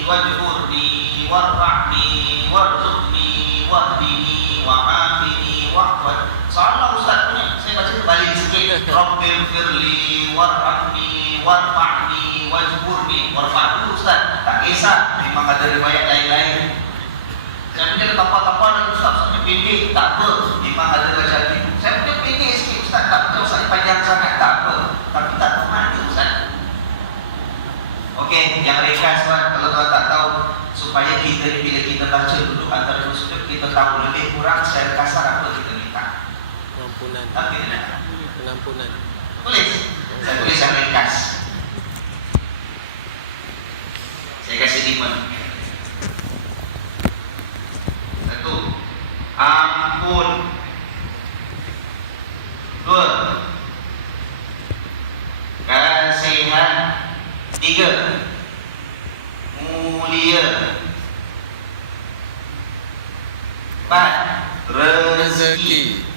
wajburni warfa'ni warzuqni wahdini wa'afini wa'fad. Salah Ustaz punya, saya baca kembali sikit. Rabbi firli warhamni warfa'ni wajburni. Warfa'ni Ustaz, tak kisah, memang ada riwayat lain-lain. Saya punya tanpa-tanpa dan Ustaz sampai pendek, tak apa, memang ada bacaan itu. Saya punya pendek sikit Ustaz, tak apa, Ustaz panjang sangat, tak apa, tapi tak pernah ada Ustaz. Okey, yang ringkas Tuan, kalau Tuan tak tahu, supaya kita bila kita baca duduk antara dua sujud, kita tahu lebih kurang secara kasar apa kita minta. Pengampunan. Tapi tidak. Pengampunan. Tulis. Saya tulis yang ringkas. Saya kasih 5. 1. Ampun. 2. Kasihan. 3. Mulia. 4. Rezeki.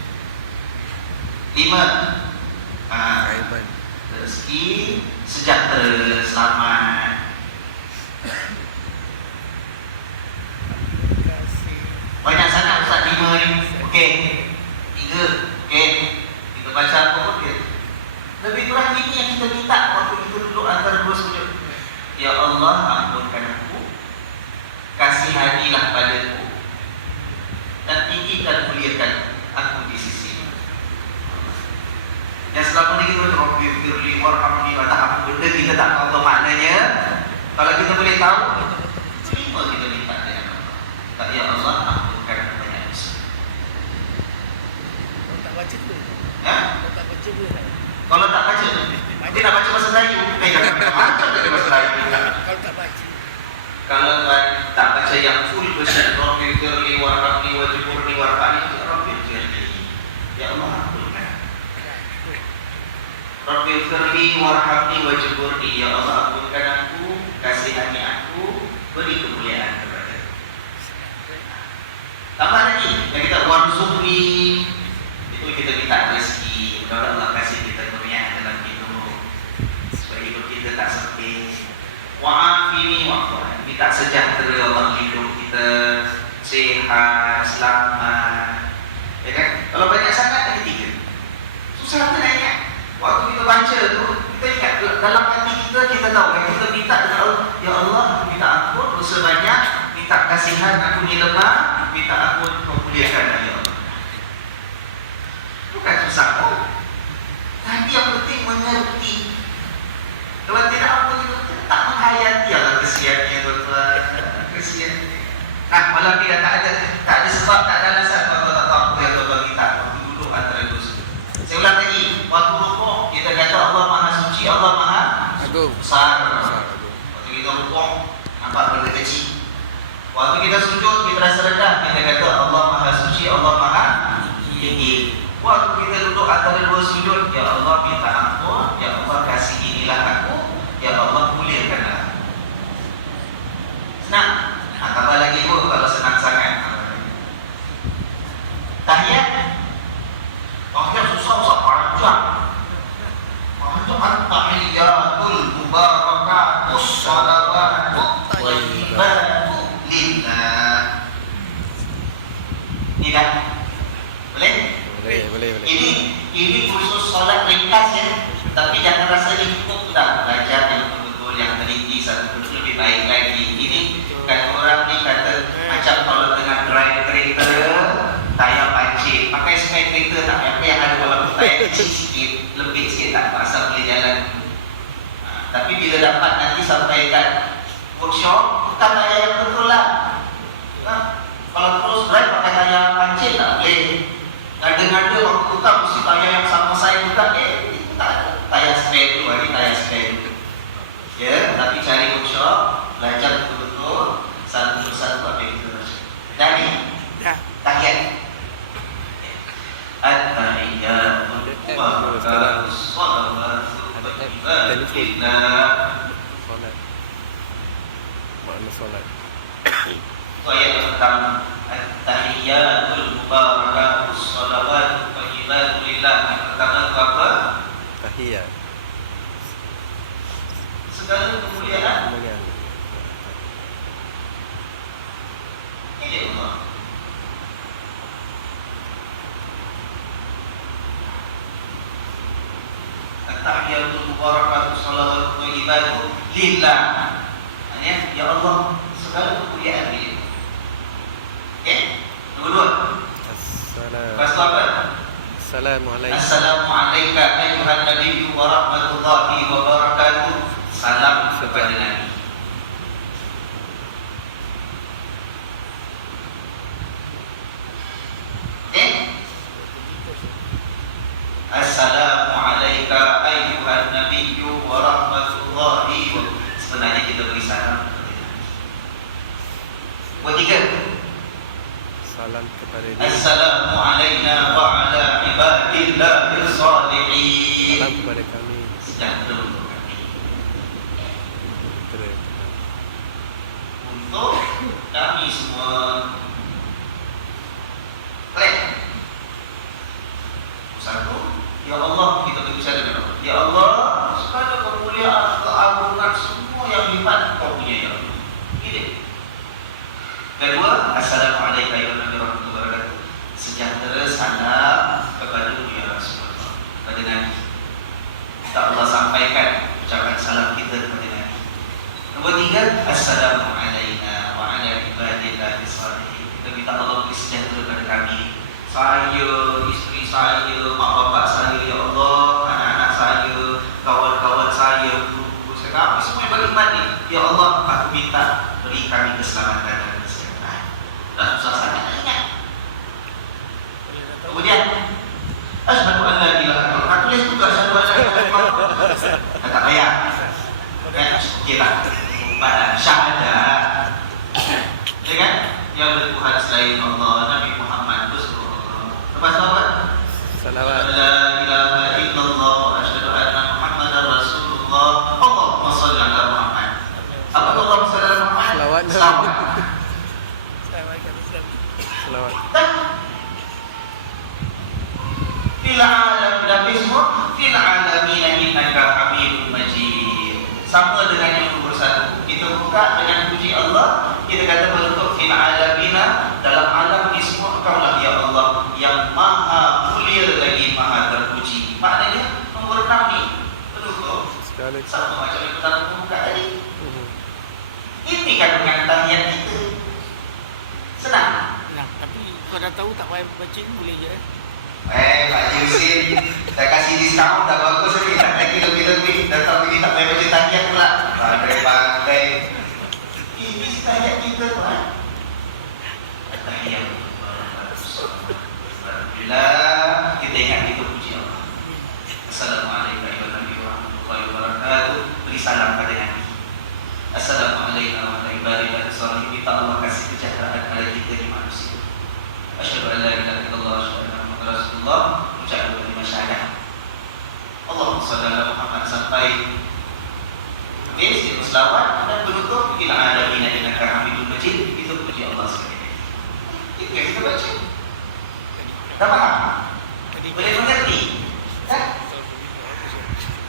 5. Aiban. Rezeki, sejahtera, selamat. Banyak sangat Ustaz 5 ni. Okey. 3. Okey. Kita baca apa pun dia. Lebih kurang ini yang kita minta waktu kita duduk antara dua sujud. Ya Allah, ampunkan aku, kasihanilah padaku, dan tinggikan muliakan aku di sisi. Yang selama ni kita Rabbi firli warhamni wa ta'ala, benda kita tak tahu maknanya. Kalau kita boleh tahu, terima kita minta dengan Allah. Tak, ya Allah, ampunkan banyak dosa. Kalau tak baca tu. Ya? Kalau tak baca tu. Kalau tak baca, dia nak baca bahasa Melayu. Jangan macam baca bahasa Melayu. Kalau tak baca. Kalau Tuan tak baca yang full version Rabbi firli warhamni wajburni warfa'ni, Rabbi firli, ya Allah ampunkan. Rabbi firli warhamni wajburni, ya Allah ampunkan aku, kasihani aku, beri kemuliaan kepada. Tambah lagi, yang kita warzuqni, itu kita minta rezeki. Mudah-mudahan Allah kasih kita kemuliaan dalam hidup, supaya hidup kita tak sempit. Wa'afini wa'afwan, minta sejahtera Allah hidup kita, sehat, selamat. Ya kan? Kalau banyak sangat ada 3. Susah nak ingat. Waktu kita baca tu, kita ingat dalam hati kita, kita tahu yang kita minta dengan Allah. Ya Allah, aku minta ampun dosa banyak, minta kasihan aku ni lemah, minta ampun kemuliaan ya Allah. Bukan susah pun. Tapi yang penting mengerti. Kalau tidak ampun itu tak menghayati Allah kesiannya tuan-tuan. Kesian. Nah, malam ni tak ada sebab, tak ada alasan tuan-tuan tak tahu apa yang tuan-tuan minta waktu duduk antara dua sujud. Saya ulang lagi, waktu rukuk kita kata Allah Maha Suci, Allah Maha Agung. Besar. Agung. Waktu kita rukuk nampak benda kecil. Waktu kita sujud kita rasa rendah, kita kata Allah Maha Suci, Allah Maha Tinggi. Waktu kita duduk antara dua sujud, ya Allah minta ampun, ya Allah kasih inilah aku, ya Allah muliakanlah. Senang. Tambah lagi pun kalau senang sangat. Tahiyat. Tahiyat susah panjang. Panjang tahiyatul mubarakatus salawatu thayyibatu lillah. Ini dah. Boleh? Boleh. Ini khusus solat ringkas ya. Tapi jangan rasa ini cukup sudah. Belajar yang betul-betul, yang teliti, satu betul lebih baik lagi. Ini kan orang ni kata macam kalau tengah drive kereta, tayar pancit, pakai spek kereta tak apa yang ada walaupun tayar kecil sikit, lembik sikit tak pasal boleh jalan. Tapi bila dapat nanti sampaikan workshop, bukan tayar yang betul lah. Kalau terus drive pakai tayar pancit tak boleh. Ngada-ngada waktu tukar mesti tayar yang sama saya juga, tak, tayar spare dulu, hari tayar spare dulu. Ya, tapi cari workshop, belajar betul-betul, satu persatu apa yang kita baca. Jadi, tahiyat. At-tahiyyatu wa salawatu lillah. Solat. Makna solat. Itu ayat pertama. At-tahiyyatul mubarakatus shalawatu thayyibatu lillah. Yang pertama itu apa? Tahiyat. Segala kemuliaan Kemuliaan. ini Allah. At-tahiyyatul mubarakatus shalawatu thayyibatu lillah. Artinya ya Allah, segala kemuliaan milik. Okey? Dua-dua. Lepas tu apa? Assalamualaikum. Assalamualaikum ayuhan nabiyyu wa rahmatullahi wa barakatuh. Salam kepada Nabi. Okay? Assalamualaikum ayuhan nabiyyu wa rahmatullahi wa barakatuh. Sebenarnya kita beri salam kepada Nabi. Buat tiga. Salam kepada dia. Assalamu alayna wa ala ibadillahil salihin. Salam kepada kami. Sejahtera untuk kami. Sejahtera. Untuk kami semua. Baik. Satu, ya Allah, kita berbicara dengan Allah. Ya Allah, segala kemuliaan, keagungan, semua yang hebat Kau punya ya Allah. Ini. Kedua, Assalamualaikum warahmatullahi wabarakatuh. Sejahtera salam kepada ya Rasulullah, kepada Nabi. Kita Allah sampaikan ucapan salam kita kepada Nabi. Nombor tiga, Assalamualaikum wa ala ibadillahi salihin. Kita minta Allah beri sejahtera kepada kami. Saya, isteri saya, mak bapak saya, ya Allah, anak-anak saya, kawan-kawan saya, guru-guru saya, kami semua yang beriman ni. Ya Allah, aku minta beri kami keselamatan dan kesehatan. Dah susah sangat nak ingat. Kemudian asyhadu an la ilaha illallah. Aku tulis juga asyhadu an la ilaha illallah. Tak payah. Kan okeylah. Pada syahadat. Ya kan? Yang bertuhan selain Allah, Nabi Muhammad Rasulullah. Lepas tu apa? Salawat. La ilaha illallah wa asyhadu anna Muhammadar Rasulullah. Allahumma shalli ala Muhammad. Apa tu Allahumma shalli ala Muhammad? Selawat. Selawat. Selawat. Fil alam dan semua fil alamin innaka hamidum majid. Sama dengan yang nomor satu. Kita buka dengan puji Allah. Kita kata bentuk fil alamina, dalam alam ini semua Engkaulah ya Allah yang maha mulia lagi maha terpuji. Maknanya nombor 6 ni bentuk Segala sama macam yang pertama buka tadi. Ini kandungan tahiyat kita. Senang. Nah, tapi kau dah tahu tak payah baca ni boleh je. Pak Yusin dah kasih diskaun dah bagus ni, tak lagi lebih-lebih. Dah tahu ini tak payah baca tahiyat pula. Pandai-pandai. Ini tahiyat kita tuan. Tahiyat. Alhamdulillah kita ingat kita puji Allah. Assalamualaikum warahmatullahi wabarakatuh. Beri salam pada Nabi. Assalamualaikum warahmatullahi wabarakatuh. Minta Allah kasih kejahteraan pada kita di manusia. Asyhadu an la ilaha illallah wa asyhadu anna Muhammadar Rasulullah. Ucapkan kalimah syahadat. Allahumma shalli ala Muhammad sampai Okey, selawat dan penutup ila alamin innaka hamidum majid. Itu puji Allah sekali. Itu yang kita baca. Dah faham? Boleh mengerti? Kan?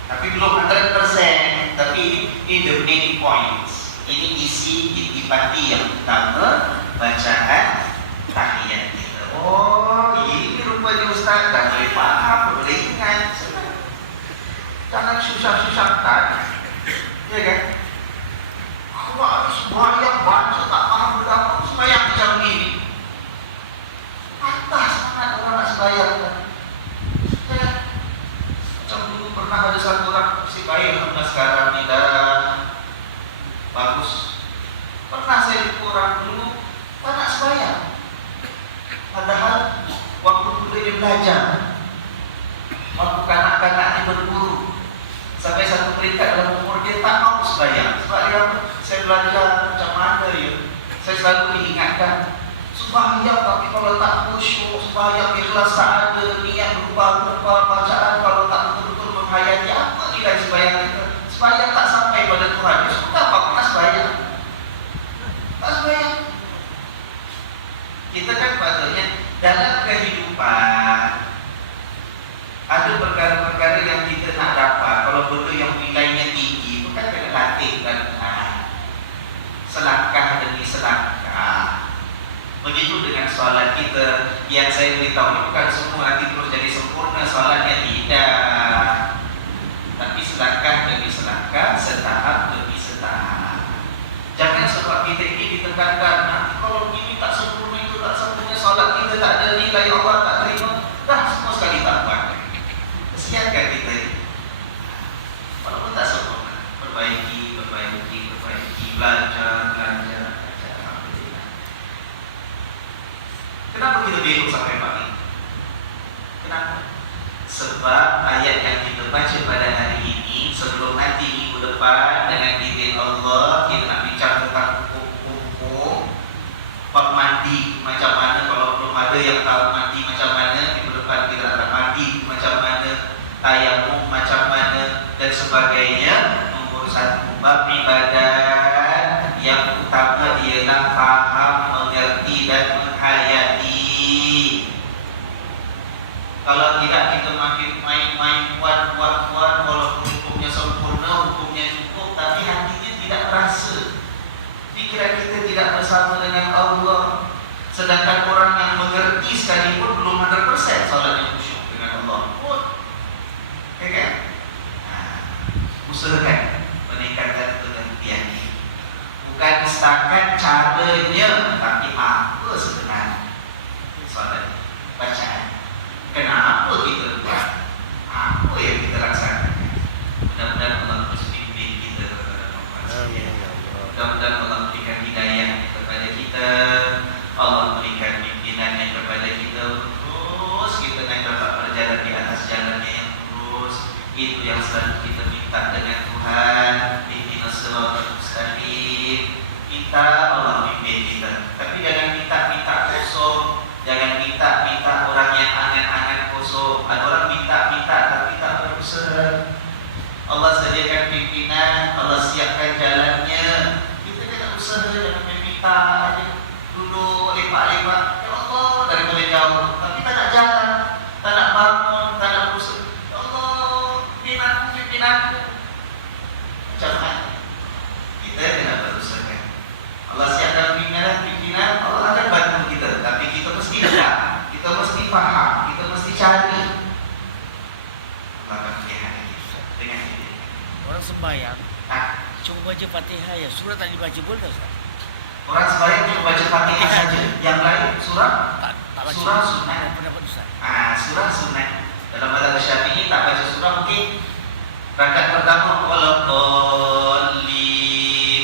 Tapi belum 100%. Tapi ini the main points. Ini isi intisari yang pertama, bacaan tahiyat kita. Oh, ini rupanya Ustaz dah boleh faham, boleh ingat. Jangan susah-susahkan. Ya kan? Kalau habis sembahyang baca tak faham berapa sembahyang macam ini. Atas sangat orang nak sembahyang kan? Ya. Macam dulu pernah ada satu orang si baik alhamdulillah sekarang ni dah bagus. Pernah saya jumpa orang dulu tak nak sembahyang. Padahal waktu dulu dia belajar, waktu kanak-kanak dia berburu, sampai satu peringkat dalam umur dia tak mau sembahyang. Sebab dia apa? Saya belajar macam mana ya. Saya selalu diingatkan sembahyang tapi kalau tak khusyuk, sembahyang ikhlas tak ada, niat berubah-ubah, bacaan kalau tak betul-betul menghayati, apa nilai sembahyang kita? sembahyang tak sampai pada Tuhan, ya sudah apa pernah sembahyang? Tak sembahyang. Kita kan patutnya dalam kehidupan ada perkara-perkara yang kita nak dapat. Kalau benda yang nilainya tinggi itu kan kena latih dan selangkah demi selangkah. Begitu dengan solat kita. Yang saya beritahu ini bukan semua nanti terus jadi sempurna solatnya, tidak. Tapi selangkah demi selangkah, setahap demi setahap. Jangan sebab kita ini ditekankan, nanti kalau ini tak sempurna, itu tak sempurna, solat kita tak ada nilai, Allah tak terima, dah semua sekali tak buat. Kesiankan kita ini. Walaupun tak sempurna, perbaiki, belajar. Kenapa kita bingung sampai pagi? Kenapa? Sebab ayat yang kita baca pada hari ini, sebelum nanti minggu depan dengan izin Allah kita nak bincang tentang hukum-hukum bab mandi macam mana. Kalau belum ada yang tahu mandi macam mana, minggu depan kita akan mandi macam mana, tayamum macam mana dan sebagainya. Nomor 1 bab ibadat yang utama ialah faham, mengerti dan menghayati. Kalau tidak kita makin main-main buat walaupun hukumnya sempurna, hukumnya cukup, tapi hatinya tidak terasa. Pikiran kita tidak bersama dengan Allah. Sedangkan orang yang mengerti sekalipun belum 100% solatnya khusyuk dengan Allah pun. Okay kan? Usahakan meningkatkan pengertian ini. Bukan setakat caranya, tapi apa sebenarnya solat bacaan. Kenapa kita buat? Apa yang kita laksanakan? Mudah-mudahan Allah terus pimpin kita kepada Amin. mudah-mudahan Allah berikan hidayah kepada kita. Allah berikan pimpinannya kepada kita. Terus kita akan dapat berjalan di atas jalannya yang lurus. Itu yang selalu kita minta dengan Tuhan. Ihdinas siratal mustaqim. Minta Allah pimpin kita. Tapi jangan minta kosong. Jangan minta orang yang angan-angan kosong. Ada orang minta tapi tak berusaha. Allah sediakan pimpinan, Allah siapkan jalannya. Kita jangan usaha, jangan minta aja. Dulu lepak-lepak, ya Allah daripada jauh, tapi tak nak jalan, tak nak bangun, tak nak berusaha. Ya Allah, pimpinanku. Macam mana? Kita kena berusaha. Allah siapkan pimpinan, Allah akan bantu kita. Tapi kita mesti dengar, kita mesti faham, kita mesti cari. Allah akan pelihara kita dengan ini. Orang sembahyang cuma baca Fatihah ya, surah tak dibaca boleh tak Ustaz? Orang sembahyang cuma baca Fatihah saja. Yang lain surah? Tak baca. Surah sunnah. Pendapat Ustaz. Surah sunnah. Dalam mazhab Syafi'i tak baca surah mungkin rakaat pertama walaqallin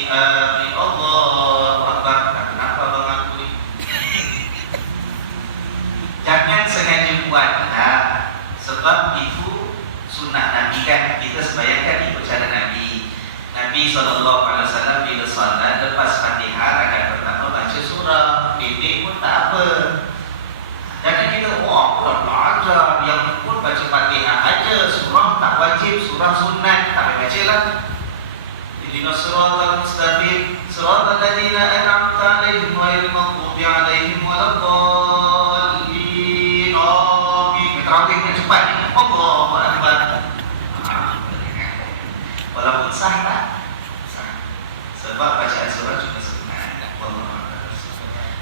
amin Allahu akbar. Kenapa bang aku ni? Jangan sengaja buat. Sebab itu sunnah Nabi kan, kita sembahyangkan ikut cara Nabi. Nabi SAW bila salat lepas Fatihah rakaat pertama baca surah, pendek pun tak apa. Jangan kita dah belajar yang pun baca Fatihah aja, surah tak wajib, surah sunat tak payah baca lah. Ihdinas siratal mustaqim, siratal ladzina an'amta 'alaihim ghairil maghdubi 'alaihim waladdallin. Amin. Terawihnya cepat ni. Allahu akbar. Walaupun sah tak? Sah. Sebab bacaan surah juga sunat. Wallahu a'lam.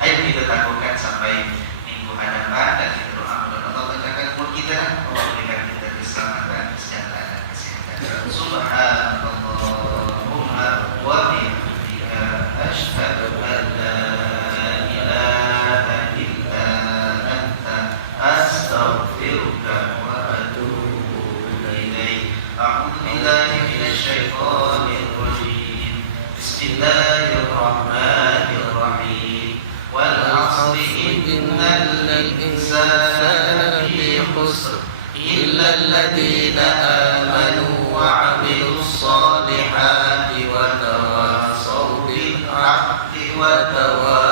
Ayo kita tangguhkan sampai minggu hadapan dan kita doa kepada Allah bacaan mulut kita. Allah berikan kita keselamatan, kesejahteraan dan kesehatan. Subhanallahumma wa bihamdika asyhadu an la ilaha illa anta astaghfiruka wa atubu ilaik. A'udzu billahi minasy syaithanir rajim. Bismillahirrahmanirrahim. Wal 'asri innal insana lafi khusr illa alladziina aamanu wa 'amilus shalihati wa tawassaw bil haqqi wa tawassaw